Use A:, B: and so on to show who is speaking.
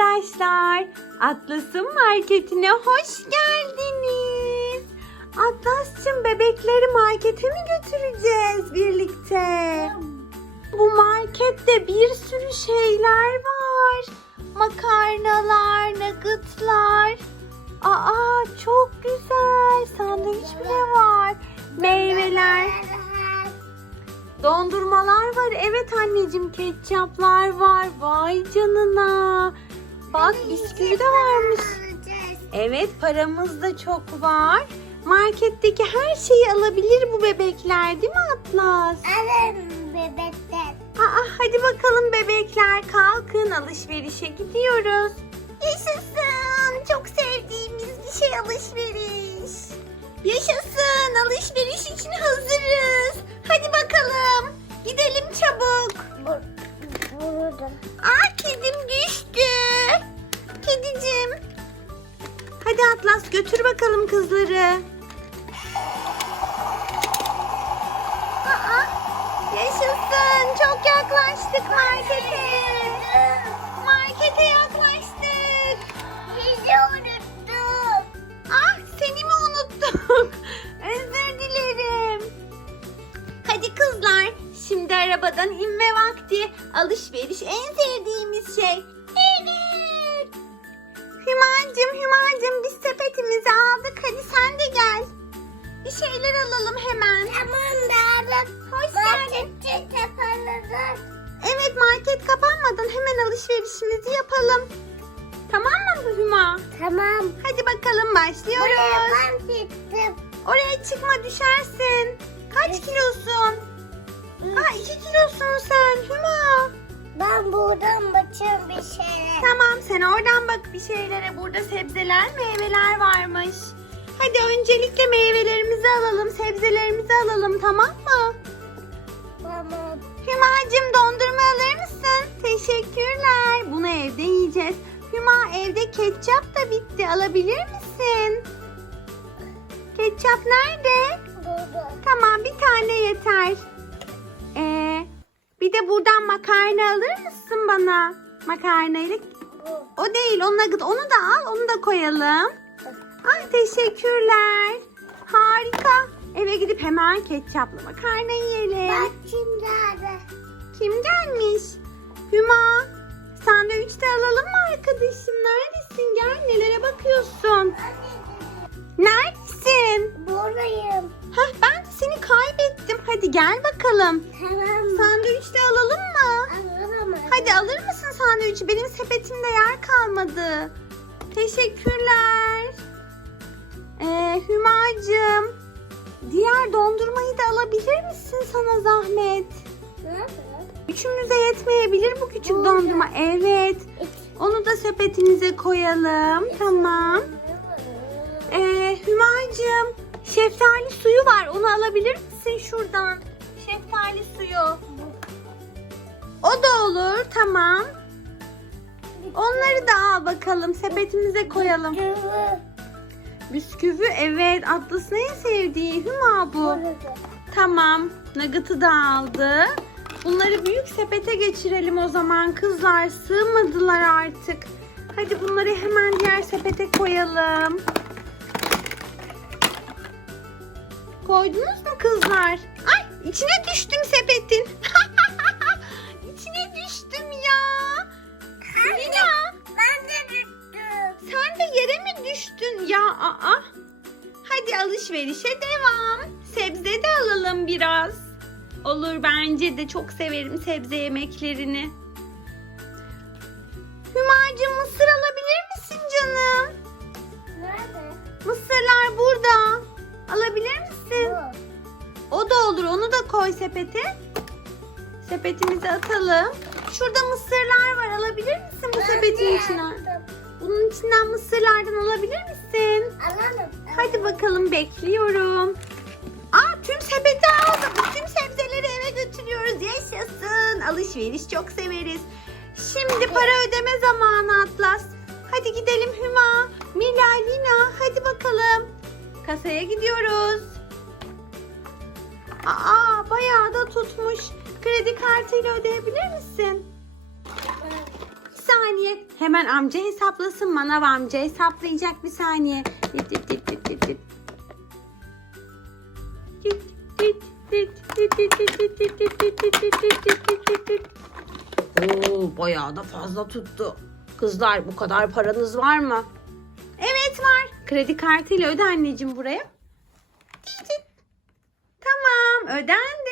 A: arkadaşlar. Atlas'ın marketine hoş geldiniz. Atlas'cığım bebekleri markete mi götüreceğiz birlikte? Bu markette bir sürü şeyler var. Makarnalar, nuggetlar. Aa çok güzel. Sandviç bile var. Meyveler. Dondurmalar var. Evet anneciğim ketçaplar var. Vay canına. Bak bisküvi de varmış. Evet paramız da çok var. Marketteki her şeyi alabilir bu bebekler değil mi Atlas?
B: Alın bebekler.
A: Aa, hadi bakalım bebekler kalkın alışverişe gidiyoruz. Yaşasın çok sevdiğimiz bir şey alışveriş. Yaşasın alışveriş için hazırız. Hadi bakalım gidelim çabuk. Aa kedim düştü. Hadi Atlas götür bakalım kızları. Aa, yaşasın. Çok yaklaştık markete. Markete yaklaştık.
B: Bizi unuttum.
A: Ah seni mi unuttuk? Özür dilerim. Hadi kızlar şimdi arabadan inme vakti. Alışveriş en sepetimizi aldık. Hadi sen de gel. Bir şeyler alalım hemen.
B: Tamam Dara.
A: Hoş geldin. Evet market kapanmadan hemen alışverişimizi yapalım. Tamam mı Hüma?
B: Tamam.
A: Hadi bakalım başlıyoruz.
B: Ben çıktım.
A: Oraya çıkma düşersin. Kaç kilosun? Aa iki kilosun sen Hüma.
B: Ben buradan bakıyorum bir şeye.
A: Tamam sen oradan bak bir şeylere. Burada sebzeler meyveler varmış. Hadi öncelikle meyvelerimizi alalım, sebzelerimizi alalım tamam mı?
B: Tamam.
A: Hümacığım dondurma alır mısın? Teşekkürler. Bunu evde yiyeceğiz. Hüma evde ketçap da bitti. Alabilir misin? Ketçap nerede?
B: Burada.
A: Tamam bir tane yeter. Bir de buradan makarna alır mısın bana? Makarnayla.
B: Bu.
A: O değil o nugget. Onu da al onu da koyalım. Ay teşekkürler. Harika. Eve gidip hemen ketçaplı makarna yiyelim.
B: Bak şimdi Dara.
A: Kim gelmiş? Hüma. Sandviç de alalım mı arkadaşım? Neredesin? Gel nelere bakıyorsun? Neredesin?
B: Buradayım.
A: Hah ben de seni kaybettim. Hadi gel bakalım.
B: Tamam.
A: Sandviç de alalım mı?
B: Alırım.
A: Hadi alır mısın sandviçi? Benim sepetimde yer kalmadı. Teşekkürler. Ee, Hümacığım. Diğer dondurmayı da alabilir misin sana zahmet? Üçümüze yetmeyebilir bu küçük dondurma. Evet. Onu da sepetinize koyalım. Tamam. Ee, Hümacığım. Şeftali suyu var. Onu alabilir misin şuradan? Şeftali suyu. O da olur. Tamam. Onları da al bakalım. Sepetimize koyalım. Bisküvi evet. Atlas'ın en sevdiği Hüma bu. Tamam. Nugget'ı da aldı. Bunları büyük sepete geçirelim o zaman. Kızlar sığmadılar artık. Hadi bunları hemen diğer sepete koyalım. Koydunuz mu kızlar? Ay içine düştüm sepetin. içine düştüm ya. Lina
B: Ben de düştüm.
A: sen de yere mi düştün ya? Aa. Hadi alışverişe devam. Sebze de alalım biraz. Olur bence de çok severim sebze yemeklerini.
B: Bu.
A: Da olur. Onu da koy sepete. Sepetimize atalım. Şurada mısırlar var. Alabilir misin bu
B: Ben
A: sepetin
B: yaptım.
A: Bunun içinden mısırlardan alabilir misin?
B: Alalım.
A: Hadi bakalım bekliyorum. Aa tüm sepeti aldım. Tüm sebzeleri eve götürüyoruz. Yaşasın. Alışveriş çok severiz. Şimdi para ödeme zamanı Atlas. Hadi gidelim Hüma. Mila, Lina hadi bakalım. Kasaya gidiyoruz. Aa bayağı da tutmuş. Kredi kartıyla ödeyebilir misin? Bir saniye. Hemen amca hesaplasın. Manav amca hesaplayacak bir saniye. Dit, dit, dit, dit, dit, dit. Dit, dit, dit, dit, dit, dit, dit, dit, dit, dit, dit, dit, dit, dit, dit, dit. Oo, bayağı da fazla tuttu. Kızlar bu kadar paranız var mı? Evet var. Kredi kartıyla öde anneciğim buraya. Dit, dit. Tamam ödendi.